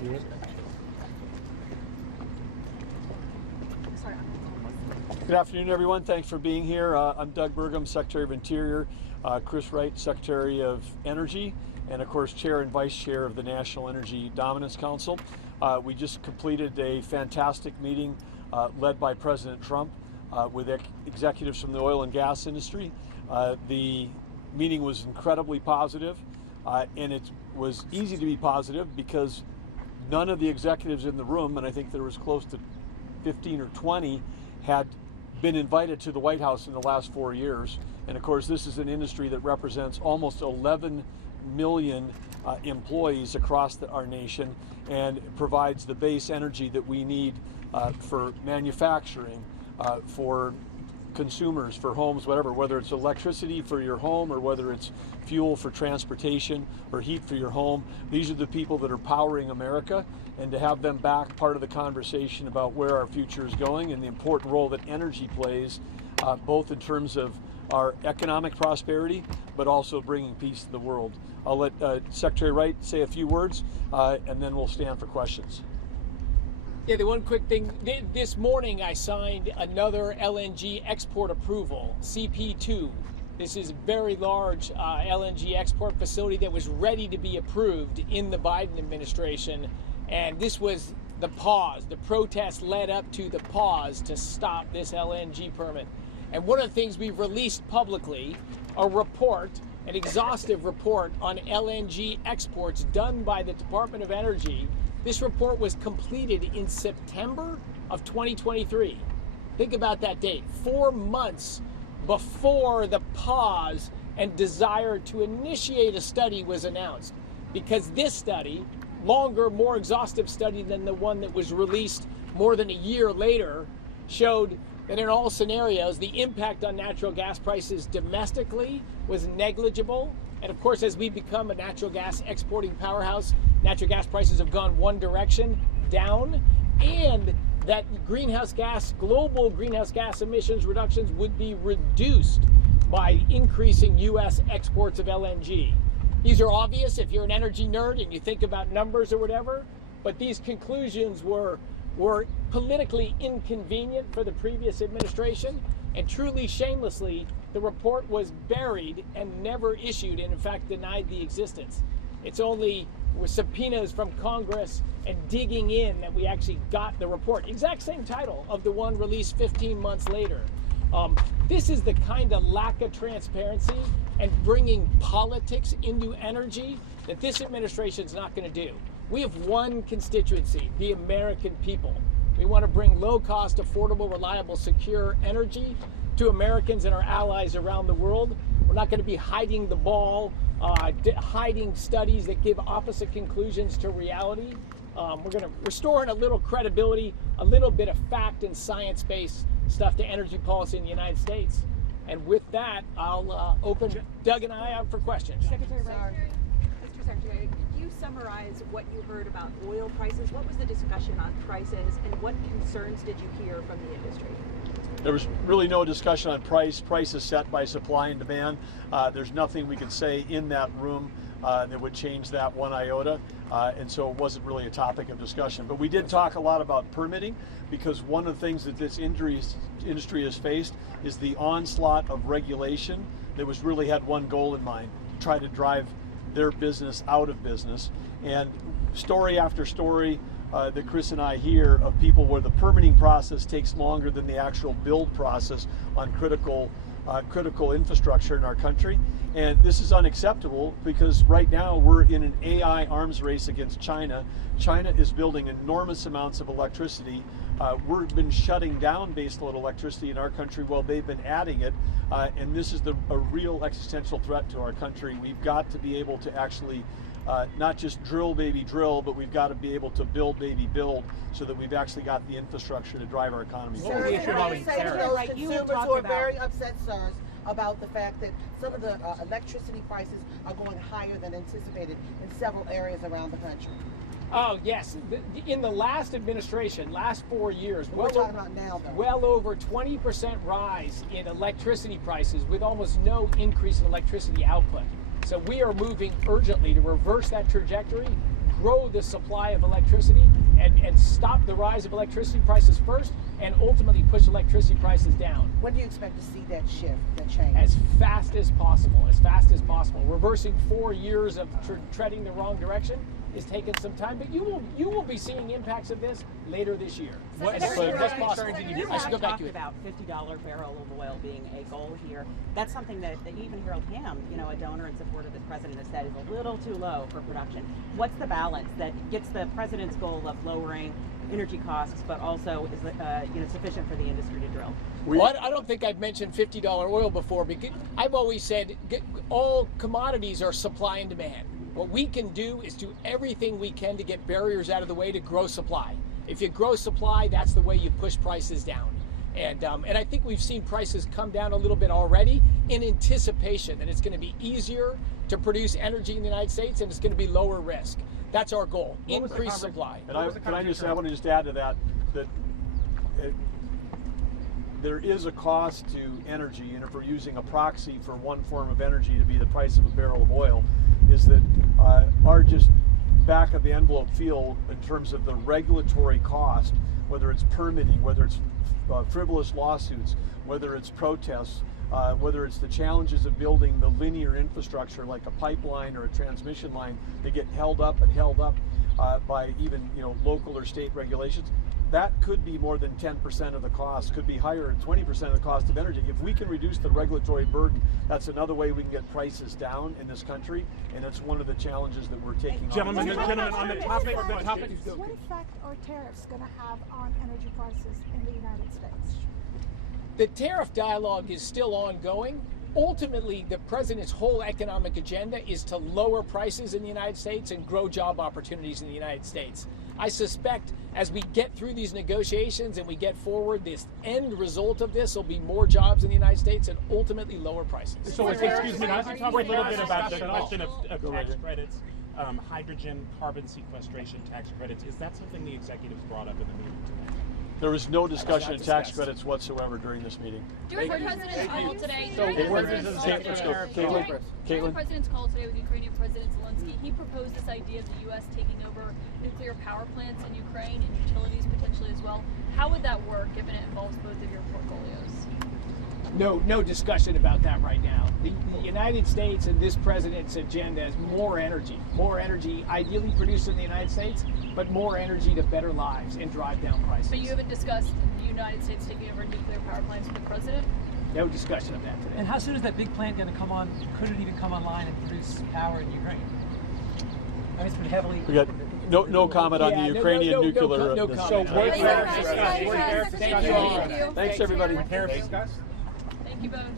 Good afternoon, everyone. Thanks for being here. I'm Doug Burgum, Secretary of Interior, Chris Wright, Secretary of Energy, and of course, Chair and Vice Chair of the National Energy Dominance Council. We just completed a fantastic meeting led by President Trump with executives from the oil and gas industry. The meeting was incredibly positive, and it was easy to be positive because none of the executives in the room, and I think there was close to 15 or 20, had been invited to the White House in the last 4 years. And of course, this is an industry that represents almost 11 million employees across our nation and provides the base energy that we need for manufacturing, for consumers, for homes, whatever, whether it's electricity for your home or whether it's fuel for transportation or heat for your home. These are the people that are powering America, and to have them back part of the conversation about where our future is going and the important role that energy plays, both in terms of our economic prosperity, but also bringing peace to the world. I'll let Secretary Wright say a few words, and then we'll stand for questions. Yeah, the one quick thing, this morning I signed another LNG export approval, CP2. This is a very large LNG export facility that was ready to be approved in the Biden administration. And this was the pause. The protest led up to the pause to stop this LNG permit. And one of the things we've released publicly, a report, an exhaustive report on LNG exports done by the Department of Energy. This report was completed in September of 2023. Think about that date, 4 months before the pause and desire to initiate a study was announced. Because this study, longer, more exhaustive study than the one that was released more than a year later, showed that in all scenarios, the impact on natural gas prices domestically was negligible. And of course, as we become a natural gas exporting powerhouse, natural gas prices have gone one direction, down, and that global greenhouse gas emissions reductions would be reduced by increasing U.S. exports of LNG. These are obvious if you're an energy nerd and you think about numbers or whatever, but these conclusions were politically inconvenient for the previous administration, and truly shamelessly, the report was buried and never issued, and in fact denied the existence. It's only with subpoenas from Congress and digging in that we actually got the report. Exact same title of the one released 15 months later. This is the kind of lack of transparency and bringing politics into energy that this administration is not going to do. We have one constituency, the American people. We want to bring low-cost, affordable, reliable, secure energy to Americans and our allies around the world. We're not going to be hiding the ball, hiding studies that give opposite conclusions to reality. We're going to restore a little credibility, a little bit of fact and science-based stuff to energy policy in the United States. And with that, I'll open Doug and I out for questions. Secretary Wright. Mr. Secretary, could you summarize what you heard about oil prices? What was the discussion on prices, and what concerns did you hear from the industry? There was really no discussion on price. Price is set by supply and demand. There's nothing we could say in that room that would change that one iota, and so it wasn't really a topic of discussion. But we did talk a lot about permitting, because one of the things that this industry has faced is the onslaught of regulation that was really had one goal in mind: try to drive their business out of business. And story after story that Chris and I hear of people where the permitting process takes longer than the actual build process on critical infrastructure in our country. And this is unacceptable, because right now we're in an AI arms race against China. China is building enormous amounts of electricity. We've been shutting down baseload electricity in our country while they've been adding it. And this is a real existential threat to our country. We've got to be able to actually not just drill baby drill, but we've got to be able to build baby build, so that we've actually got the infrastructure to drive our economy forward. Consumers who are very upset, sirs, about the fact that some of the electricity prices are going higher than anticipated in several areas around the country. Oh, yes. In the last administration, last 4 years, We're talking about now, though. well over 20% rise in electricity prices with almost no increase in electricity output. So we are moving urgently to reverse that trajectory, grow the supply of electricity and stop the rise of electricity prices first, and ultimately push electricity prices down. When do you expect to see that shift, that change? As fast as possible, as fast as possible. Reversing 4 years of treading the wrong direction is taking some time, but you will be seeing impacts of this later this year. What possible. you have talked about $50 barrel of oil being a goal here. That's something that even Harold Hamm, a donor and supporter of this president, has said is a little too low for production. What's the balance that gets the president's goal of lowering energy costs, but also is sufficient for the industry to drill? Well, I don't think I've mentioned $50 oil before, because I've always said all commodities are supply and demand. What we can do is do everything we can to get barriers out of the way to grow supply. If you grow supply, that's the way you push prices down. And I think we've seen prices come down a little bit already in anticipation that it's going to be easier to produce energy in the United States, and it's going to be lower risk. That's our goal, increase supply. And I want to just add to that there is a cost to energy, and if we're using a proxy for one form of energy to be the price of a barrel of oil, is that our just back of the envelope feel in terms of the regulatory cost, whether it's permitting, whether it's frivolous lawsuits, whether it's protests, whether it's the challenges of building the linear infrastructure like a pipeline or a transmission line, they get held up by even local or state regulations. That could be more than 10% of the cost, could be higher, 20% of the cost of energy. If we can reduce the regulatory burden, that's another way we can get prices down in this country, and it's one of the challenges that we're taking on. Gentlemen, on the topic. What effect are tariffs going to have on energy prices in the United States? The tariff dialogue is still ongoing. Ultimately, the president's whole economic agenda is to lower prices in the United States and grow job opportunities in the United States. I suspect as we get through these negotiations and we get forward, this end result of this will be more jobs in the United States and ultimately lower prices. So, excuse me, can you talk a little bit about the question of tax credits, hydrogen, carbon sequestration tax credits? Is that something the executives brought up in the meeting today? There was no discussion of tax credits whatsoever during this meeting. During the president's call today, During the president's call today with Ukrainian President Zelensky, he proposed this idea of the U.S. taking over nuclear power plants in Ukraine and utilities potentially as well. How would that work, given it involves both of your portfolios? No discussion about that right now. The United States and this president's agenda is more energy ideally produced in the United States, but more energy to better lives and drive down prices. But you haven't discussed the United States taking over nuclear power plants with the president? No discussion of that today. And how soon is that big plant going to come on? Could it even come online and produce power in Ukraine? I mean, it's been heavily... We got no comment on the Ukrainian nuclear. No comment. Thanks, everybody. Thank you both.